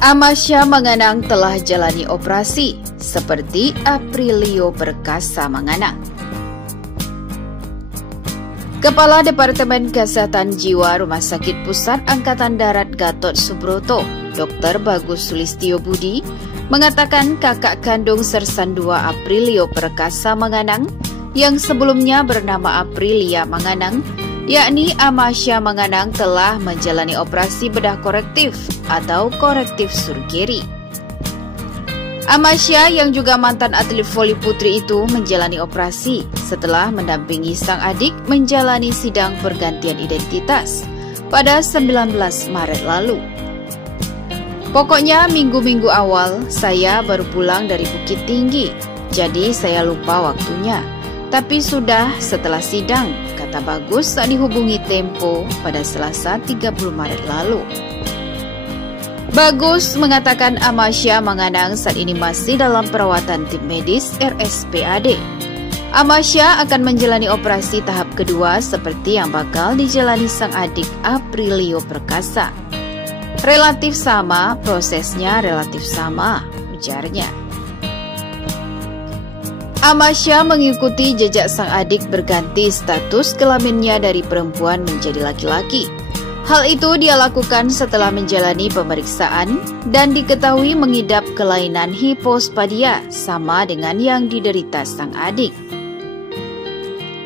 Amasya Manganang telah jalani operasi seperti Aprilio Perkasa Manganang. Kepala Departemen Kesehatan Jiwa Rumah Sakit Pusat Angkatan Darat Gatot Subroto, Dr. Bagus Sulistyo Budi, mengatakan kakak kandung Sersan II Aprilio Perkasa Manganang yang sebelumnya bernama Aprilia Manganang, yakni Amasya Manganang, telah menjalani operasi bedah korektif atau korektif surgery. Amasya yang juga mantan atlet voli putri itu menjalani operasi setelah mendampingi sang adik menjalani sidang pergantian identitas pada 19 Maret lalu. Pokoknya minggu-minggu awal saya baru pulang dari Bukit Tinggi, jadi saya lupa waktunya. Tapi sudah setelah sidang, kata Bagus saat dihubungi Tempo pada Selasa 30 Maret lalu. Bagus mengatakan Amasya Manganang saat ini masih dalam perawatan tim medis RSPAD. Amasya akan menjalani operasi tahap kedua seperti yang bakal dijalani sang adik Aprilio Perkasa. Relatif sama, prosesnya relatif sama, ujarnya. Amasya mengikuti jejak sang adik berganti status kelaminnya dari perempuan menjadi laki-laki. Hal itu dia lakukan setelah menjalani pemeriksaan dan diketahui mengidap kelainan hipospadia sama dengan yang diderita sang adik.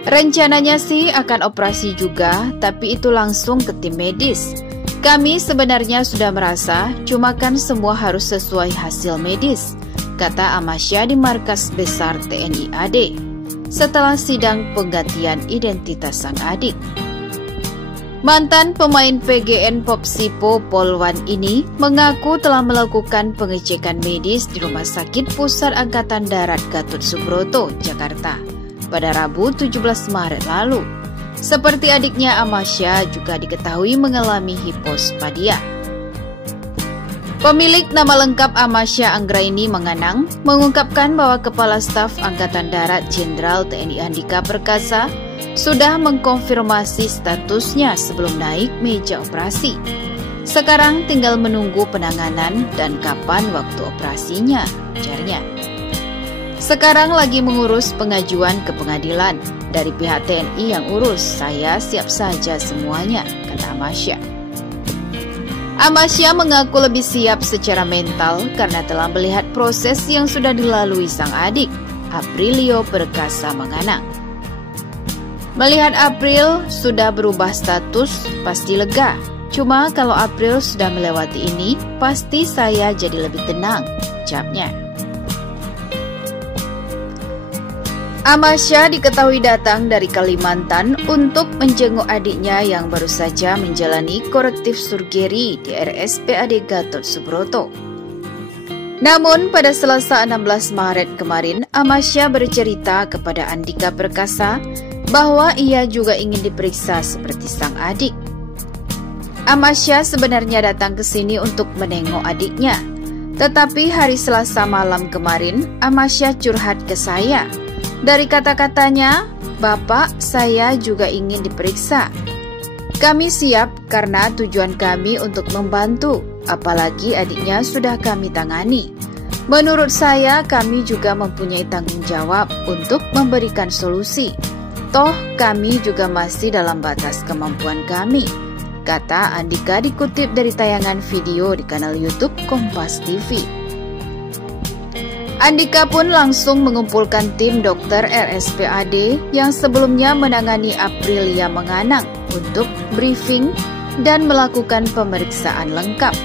Rencananya sih akan operasi juga, tapi itu langsung ke tim medis. Kami sebenarnya sudah merasa, cuma kan semua harus sesuai hasil medis, kata Amasya di Markas Besar TNI AD setelah sidang penggantian identitas sang adik. Mantan pemain PGN Popsipo Polwan ini mengaku telah melakukan pengecekan medis di Rumah Sakit Pusat Angkatan Darat Gatot Subroto, Jakarta pada Rabu 17 Maret lalu. Seperti adiknya, Amasya juga diketahui mengalami hipospadia. Pemilik nama lengkap Amasya Anggraini Manganang mengungkapkan bahwa Kepala Staf Angkatan Darat Jenderal TNI Andika Perkasa sudah mengkonfirmasi statusnya sebelum naik meja operasi. Sekarang tinggal menunggu penanganan dan kapan waktu operasinya, ujarnya. Sekarang lagi mengurus pengajuan ke pengadilan. Dari pihak TNI yang urus, saya siap saja semuanya, kata Amasya. Amasya mengaku lebih siap secara mental karena telah melihat proses yang sudah dilalui sang adik, Aprilio Perkasa Manganang. Melihat April sudah berubah status, pasti lega. Cuma kalau April sudah melewati ini, pasti saya jadi lebih tenang, ucapnya. Amasya diketahui datang dari Kalimantan untuk menjenguk adiknya yang baru saja menjalani korektif surgery di RSPAD Gatot Subroto. Namun pada Selasa 16 Maret kemarin, Amasya bercerita kepada Andika Perkasa bahwa ia juga ingin diperiksa seperti sang adik. Amasya sebenarnya datang ke sini untuk menengok adiknya. Tetapi hari Selasa malam kemarin, Amasya curhat ke saya. Dari kata-katanya, "Bapak, saya juga ingin diperiksa. Kami siap karena tujuan kami untuk membantu, apalagi adiknya sudah kami tangani. Menurut saya, kami juga mempunyai tanggung jawab untuk memberikan solusi. Toh, kami juga masih dalam batas kemampuan kami," kata Andika dikutip dari tayangan video di kanal YouTube Kompas TV. Andika pun langsung mengumpulkan tim dokter RSPAD yang sebelumnya menangani Aprilia Manganang untuk briefing dan melakukan pemeriksaan lengkap.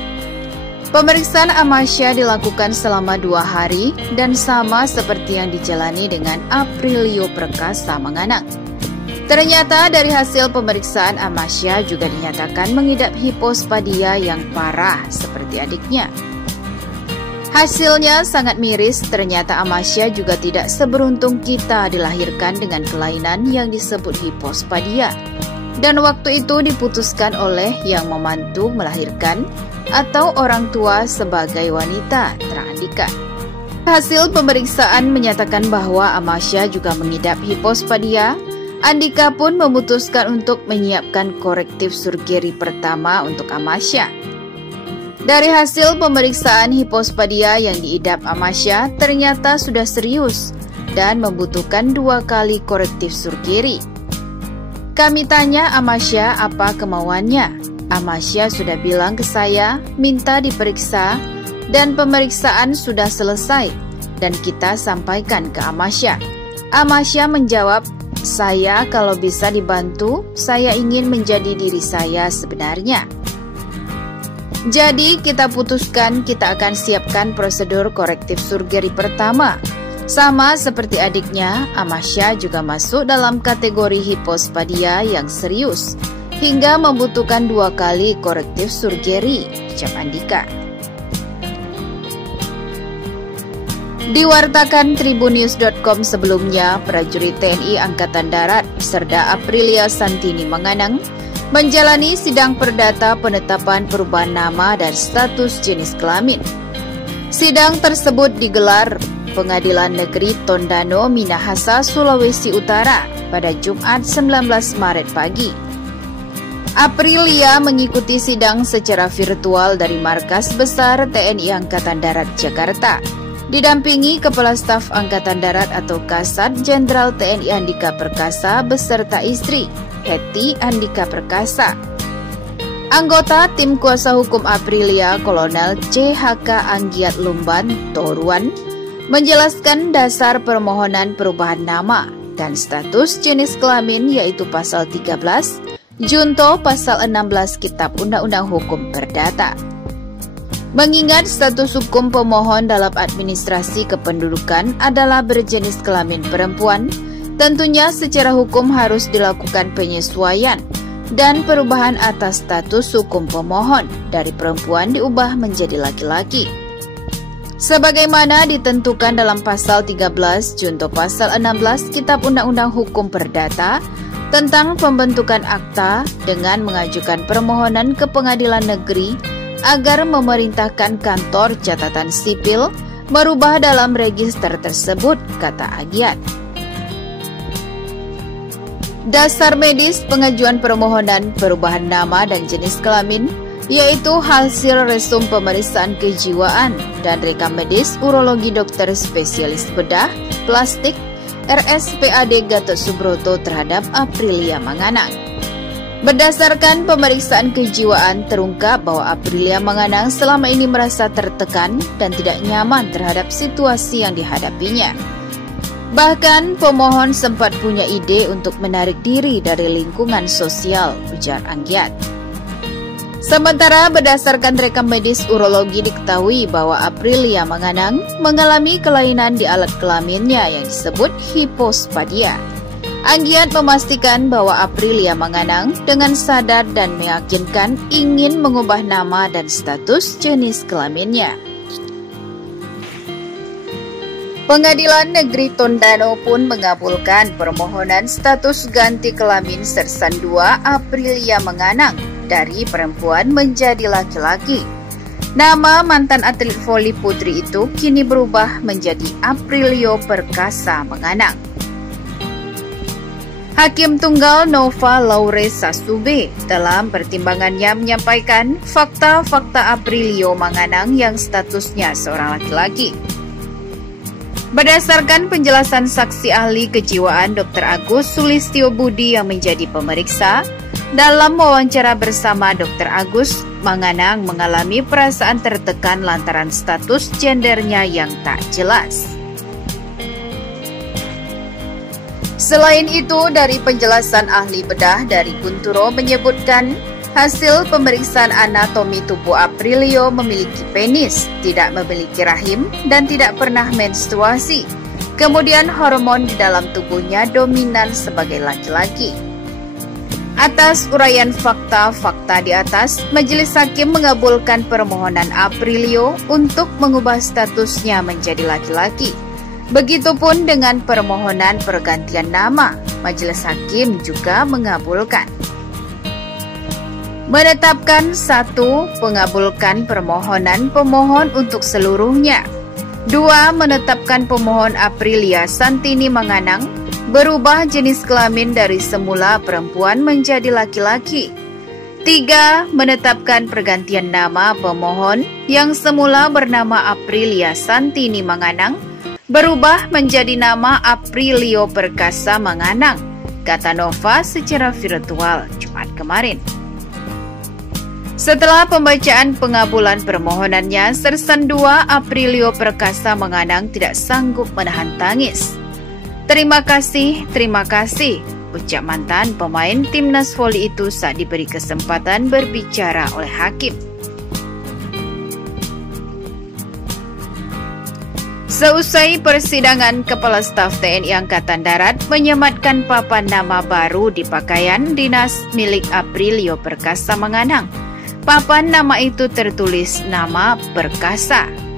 Pemeriksaan Amasya dilakukan selama 2 hari dan sama seperti yang dijalani dengan Aprilio Perkasa Manganang. Ternyata dari hasil pemeriksaan, Amasya juga dinyatakan mengidap hipospadia yang parah seperti adiknya. Hasilnya sangat miris, ternyata Amasya juga tidak seberuntung kita dilahirkan dengan kelainan yang disebut hipospadia. Dan waktu itu diputuskan oleh yang membantu melahirkan atau orang tua sebagai wanita, terang Andika. Hasil pemeriksaan menyatakan bahwa Amasya juga mengidap hipospadia. Andika pun memutuskan untuk menyiapkan korektif surgery pertama untuk Amasya. Dari hasil pemeriksaan hipospadia yang diidap Amasya ternyata sudah serius dan membutuhkan 2 kali korektif surgery. Kami tanya Amasya apa kemauannya. Amasya sudah bilang ke saya minta diperiksa dan pemeriksaan sudah selesai dan kita sampaikan ke Amasya. Amasya menjawab, saya kalau bisa dibantu, saya ingin menjadi diri saya sebenarnya. Jadi kita putuskan kita akan siapkan prosedur korektif surgery pertama. Sama seperti adiknya, Amasya juga masuk dalam kategori hipospadia yang serius hingga membutuhkan 2 kali korektif surgery, ucap Andika. Diwartakan Tribunnews.com sebelumnya, prajurit TNI Angkatan Darat Serda Aprilia Santini Manganang menjalani sidang perdata penetapan perubahan nama dan status jenis kelamin. Sidang tersebut digelar Pengadilan Negeri Tondano, Minahasa, Sulawesi Utara pada Jumat 19 Maret pagi. Aprilia mengikuti sidang secara virtual dari Markas Besar TNI Angkatan Darat Jakarta, didampingi Kepala Staf Angkatan Darat atau Kasat Jenderal TNI Andika Perkasa beserta istri, Hetty Andika Perkasa. Anggota tim kuasa hukum Aprilia, Kolonel CHK Anggiat Lumban Toruan, menjelaskan dasar permohonan perubahan nama dan status jenis kelamin yaitu pasal 13, junto pasal 16 Kitab Undang-Undang Hukum Perdata. Mengingat status hukum pemohon dalam administrasi kependudukan adalah berjenis kelamin perempuan, tentunya secara hukum harus dilakukan penyesuaian dan perubahan atas status hukum pemohon dari perempuan diubah menjadi laki-laki. Sebagaimana ditentukan dalam pasal 13 junto pasal 16 Kitab Undang-Undang Hukum Perdata tentang pembentukan akta dengan mengajukan permohonan ke pengadilan negeri agar memerintahkan kantor catatan sipil merubah dalam register tersebut, kata Agiat. Dasar medis pengajuan permohonan perubahan nama dan jenis kelamin yaitu hasil resum pemeriksaan kejiwaan dan rekam medis urologi dokter spesialis bedah plastik RSPAD Gatot Subroto terhadap Aprilia Manganang. Berdasarkan pemeriksaan kejiwaan terungkap bahwa Aprilia Manganang selama ini merasa tertekan dan tidak nyaman terhadap situasi yang dihadapinya. Bahkan pemohon sempat punya ide untuk menarik diri dari lingkungan sosial, ujar Anggiat. Sementara berdasarkan rekam medis urologi diketahui bahwa Aprilia Manganang mengalami kelainan di alat kelaminnya yang disebut hipospadia. Anggiat memastikan bahwa Aprilia Manganang dengan sadar dan meyakinkan ingin mengubah nama dan status jenis kelaminnya. Pengadilan Negeri Tondano pun mengabulkan permohonan status ganti kelamin Sersan 2 Aprilia Manganang dari perempuan menjadi laki-laki. Nama mantan atlet voli putri itu kini berubah menjadi Aprilio Perkasa Manganang. Hakim Tunggal Nova Laure Sasube dalam pertimbangannya menyampaikan fakta-fakta Aprilio Manganang yang statusnya seorang laki-laki. Berdasarkan penjelasan saksi ahli kejiwaan Dr. Agus Sulistyo Budi yang menjadi pemeriksa, dalam wawancara bersama Dr. Agus, Manganang mengalami perasaan tertekan lantaran status gendernya yang tak jelas. Selain itu, dari penjelasan ahli bedah dari Kunturo menyebutkan hasil pemeriksaan anatomi tubuh Aprilio memiliki penis, tidak memiliki rahim, dan tidak pernah menstruasi. Kemudian hormon di dalam tubuhnya dominan sebagai laki-laki. Atas uraian fakta-fakta di atas, Majelis Hakim mengabulkan permohonan Aprilio untuk mengubah statusnya menjadi laki-laki. Begitupun dengan permohonan pergantian nama, Majelis Hakim juga mengabulkan. Menetapkan 1. Mengabulkan permohonan pemohon untuk seluruhnya. 2. Menetapkan pemohon Aprilia Santini Manganang berubah jenis kelamin dari semula perempuan menjadi laki-laki. 3. Menetapkan pergantian nama pemohon yang semula bernama Aprilia Santini Manganang berubah menjadi nama Aprilio Perkasa Manganang, kata Nova secara virtual Jumat kemarin. Setelah pembacaan pengabulan permohonannya, Sersan 2 Aprilio Perkasa Manganang tidak sanggup menahan tangis. Terima kasih, ucap mantan pemain timnas voli itu saat diberi kesempatan berbicara oleh hakim. Seusai persidangan, Kepala Staf TNI Angkatan Darat menyematkan papan nama baru di pakaian dinas milik Aprilio Perkasa Manganang. Papan nama itu tertulis nama Perkasa.